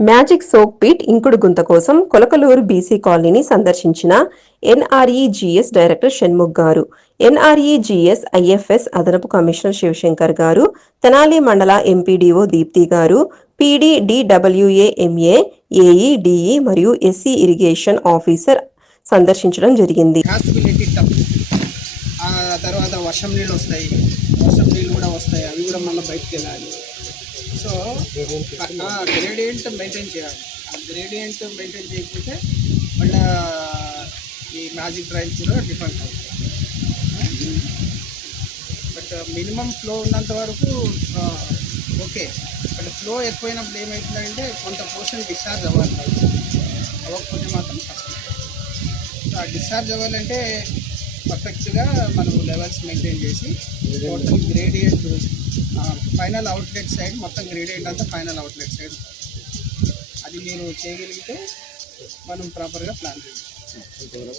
Magic soak Pete ఇంకుడు గుంత కోసం కొలకలూరు బీసీ కాలనీని సందర్శించిన NREGS director Shanmukh garu. NREGS IFS అదనపు కమిషనర్ శివశంకర్ గారు తెనాలి మండల MPDO Deepti garu PD DWAMA AE DE మరియు ఎస్సీ ఇరిగేషన్ ఆఫీసర్ సందర్శించడం జరిగింది. తర్వాత వర్షం నీళ్ళు వస్తాయి. వర్షం నీళ్ళు కూడా వస్తాయి. అవి కూడా మళ్ళీ బయటకు వెళ్ళాలి. సో గ్రేడియంట్ మెయింటైన్ చేయాలి. ఆ గ్రేడియంట్ మెయింటైన్ చేయకపోతే మళ్ళీ ఈ మ్యాజిక్ డ్రైన్స్ కూడా డిఫరెంట్ అవుతుంది. బట్ మినిమం ఫ్లో ఉన్నంత వరకు ఓకే. బట్ ఫ్లో ఎక్కువైనప్పుడు ఏమవుతుందంటే కొంత పోర్షన్ డిశ్చార్జ్ అవ్వాలి. అవ్వకపోతే మాత్రం కష్టం ఆ డిశ్చార్జ్ అవ్వాలంటే పర్ఫెక్ట్గా మనం లెవెల్స్ మెయింటైన్ చేసి total gradient final outlet side మొత్తం గ్రేడియంట్ అంతా ఫైనల్ అవుట్లెట్ సైడ్. అది మీరు చేయగలిగితే మనం ప్రాపర్గా ప్లాన్ చేయాలి